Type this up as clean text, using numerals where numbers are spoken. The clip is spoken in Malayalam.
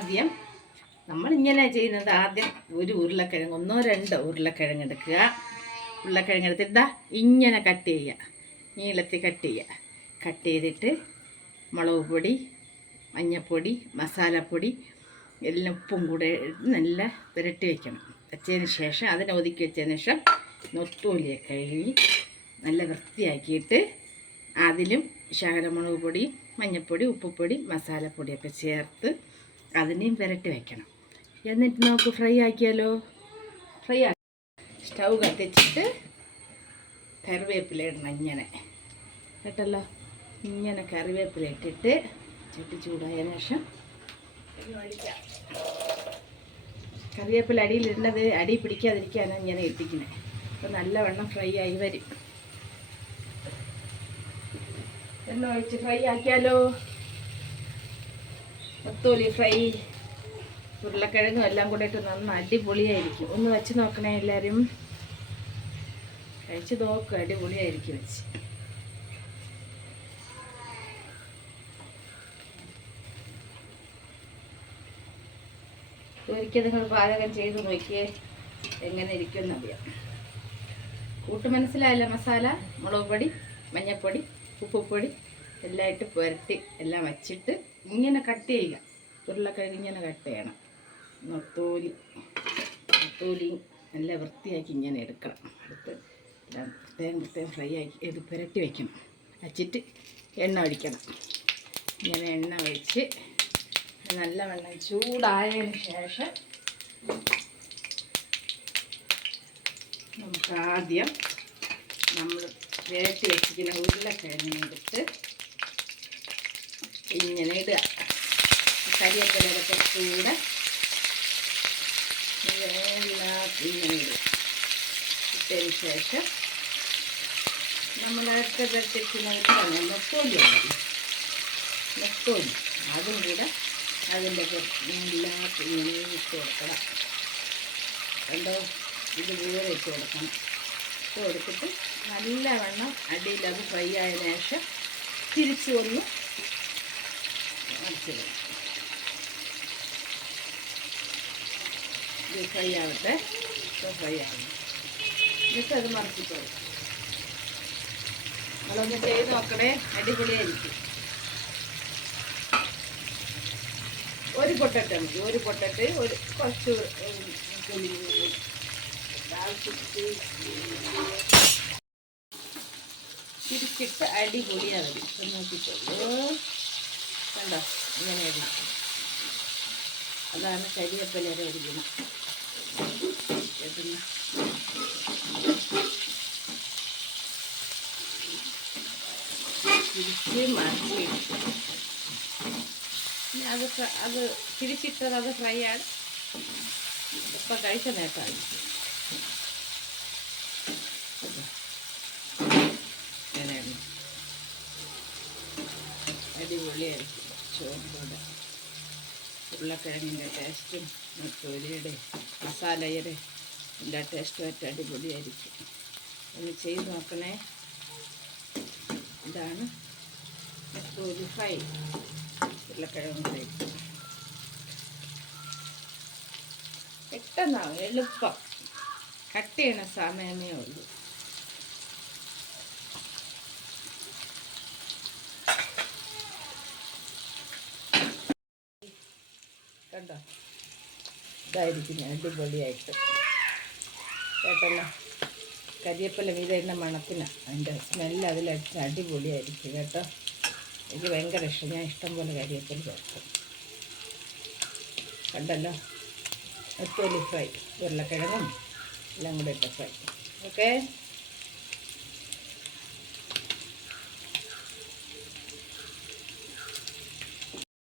ആദ്യം നമ്മളിങ്ങനെ ചെയ്യുന്നത്, ആദ്യം ഒരു ഉരുളക്കിഴങ്ങ്, 1-2 ഉരുളക്കിഴങ്ങ് എടുക്കുക. ഉരുളക്കിഴങ്ങ് എടുത്തിട്ട് ഇങ്ങനെ കട്ട് ചെയ്യുക, നീളത്തിൽ കട്ട് ചെയ്യുക. കട്ട് ചെയ്തിട്ട് മുളക് പൊടി, മഞ്ഞൾപ്പൊടി, മസാലപ്പൊടി എല്ലാം ഉപ്പും കൂടെ നല്ല പുരട്ടി വയ്ക്കണം. വെച്ചതിന് ശേഷം അതിനെ ഒതുക്കി വെച്ചതിന് ശേഷം നൊത്തോലിയെ കഴുകി നല്ല വൃത്തിയാക്കിയിട്ട് അതിലും ശകലമുളക് പൊടി, മഞ്ഞൾപ്പൊടി, ഉപ്പുപൊടി, മസാലപ്പൊടിയൊക്കെ ചേർത്ത് അതിനെയും പുരട്ടി വയ്ക്കണം. എന്നിട്ട് നമുക്ക് ഫ്രൈ ആക്കിയാലോ. ഫ്രൈ ആക്കി സ്റ്റൗ കത്തിച്ചിട്ട് കറിവേപ്പില ഇടണം. ഇങ്ങനെ കേട്ടല്ലോ, ഇങ്ങനെ കറിവേപ്പില ഇട്ടിട്ട് ചട്ടി ചൂടായതിനു ശേഷം ഒഴിക്കാം. കറിവേപ്പില അടിയിലിടുന്നത് അടി പിടിക്കാതിരിക്കാനാണ് ഇങ്ങനെ ഇട്ടിക്കുന്നത്. അപ്പോൾ നല്ലവണ്ണം ഫ്രൈ ആയി വരും. എണ്ണ ഒഴിച്ച് ഫ്രൈ ആക്കിയാലോ. നൊത്തോലി ഫ്രൈ, ഉരുളക്കിഴങ്ങും എല്ലാം കൂടെ ഇട്ട് നന്ന അടിപൊളിയായിരിക്കും. ഒന്ന് വെച്ച് നോക്കണേ എല്ലാവരും, കഴിച്ച് നോക്കുക, അടിപൊളിയായിരിക്കും വെച്ച്. ഒരിക്കൽ നിങ്ങൾ പാചകം ചെയ്ത് നോക്കിയേ എങ്ങനെ ഇരിക്കും എന്നറിയാം. കൂട്ട് മനസ്സിലായല്ലോ. മസാല, മുളക് പൊടി, മഞ്ഞൾപ്പൊടി, ഉപ്പുപൊടി എല്ലാം ഇട്ട് പുരട്ടി എല്ലാം വച്ചിട്ട് ഇങ്ങനെ കട്ട് ചെയ്യുക. ഉരുളക്കിഴങ്ങ് ഇങ്ങനെ കട്ട് ചെയ്യണം. നൊത്തോലി നല്ല വൃത്തിയാക്കി ഇങ്ങനെ എടുക്കണം. എടുത്ത് പ്രത്യേകം ഫ്രൈ ആക്കി ഇത് പുരട്ടി വയ്ക്കണം. വച്ചിട്ട് എണ്ണ ഒഴിക്കണം. ഇങ്ങനെ എണ്ണ ഒഴിച്ച് നല്ലവണ്ണം ചൂടായതിന് ശേഷം നമുക്ക് ആദ്യം നമ്മൾ പുരട്ടി വെച്ചിരിക്കുന്ന ഉരുളക്കിഴങ്ങിനെടുത്ത് ഇങ്ങനെ ഇടുക. കരിവേപ്പിലൊക്കെ കൂടെ ഇങ്ങനെ ഇടുക. ഇട്ടതിന് ശേഷം നമ്മൾ അടുത്ത പുരട്ടിക്കുന്ന നൊത്തോലി ഉണ്ടല്ലോ, നൊത്തോലി അതും കൂടെ അതിൻ്റെ എല്ലാവർക്കും ഇങ്ങനെ ഇട്ട് കൊടുക്കണം. കണ്ടോ, ഇത് വീറെ ഇട്ട് കൊടുക്കണം. ഇട്ട് കൊടുത്തിട്ട് നല്ലവണ്ണം അടിയിൽ അത് ഫ്രൈ ആയതിനു ശേഷം തിരിച്ച് ഒന്ന് അടിച്ചു കൊടുക്കും. ഇത് ഫ്രൈ ആവട്ടെ. ഫ്രൈ ആകും. എന്നിട്ട് അത് മറച്ചിട്ട് നമ്മളൊന്ന് ചെയ്ത് നോക്കണേ, അടിപൊളിയായിരിക്കും. ഒരു പൊട്ടറ്റ മതി, ഒരു പൊട്ടറ്റ്, ഒരു കുറച്ച് തിരിച്ചിട്ട് അടിപൊളിയാണ് വരും. നോക്കിയിട്ടുള്ളൂ, കണ്ടോ, ഇങ്ങനെ ഇടണം. അതാണ് കരിവേപ്പിലയുടെ ഒരു ഗുണം. ഇടുന്ന തിരിച്ച് മാറ്റി അത് തിരിച്ചിട്ടത് അത് ഫ്രൈ ആണ്. ഇപ്പം കഴിച്ച നേട്ടമാണ്. അടിപൊളിയായിരിക്കും. ചോറിലൂടെ ഉരുളക്കിഴങ്ങിൻ്റെ ടേസ്റ്റും നൊത്തോലിയുടെ മസാലയുടെ എല്ലാ ടേസ്റ്റുമായിട്ട് അടിപൊളിയായിരിക്കും. ഒന്ന് ചെയ്ത് നോക്കണേ. ഇതാണ് നൊത്തോലി ഫ്രൈ, ഉരുളക്കിഴങ്ങ് ഫ്രൈ. പെട്ടെന്നാവും, എളുപ്പം, കട്ട് ചെയ്യണ സമയമേ ഉള്ളൂ. കണ്ടോ, ഇതായിരിക്കും അടിപൊളിയായിട്ട്. കേട്ടല്ലോ, കരിവേപ്പില വീതേണ്ട മണത്തിനാണ് അതിൻ്റെ സ്മെല്ല് അതിലടിച്ച് അടിപൊളിയായിരിക്കും കേട്ടോ. എനിക്ക് ഭയങ്കര ഇഷ്ടം. ഞാൻ ഇഷ്ടം പോലെ കരിവേപ്പില ചേർക്കും. കണ്ടല്ലോ, നൊത്തോലി ഫ്രൈ, ഉരുളക്കിഴങ്ങും എല്ലാം കൂടെ ഇട്ട ഫ്രൈ. ഓക്കെ.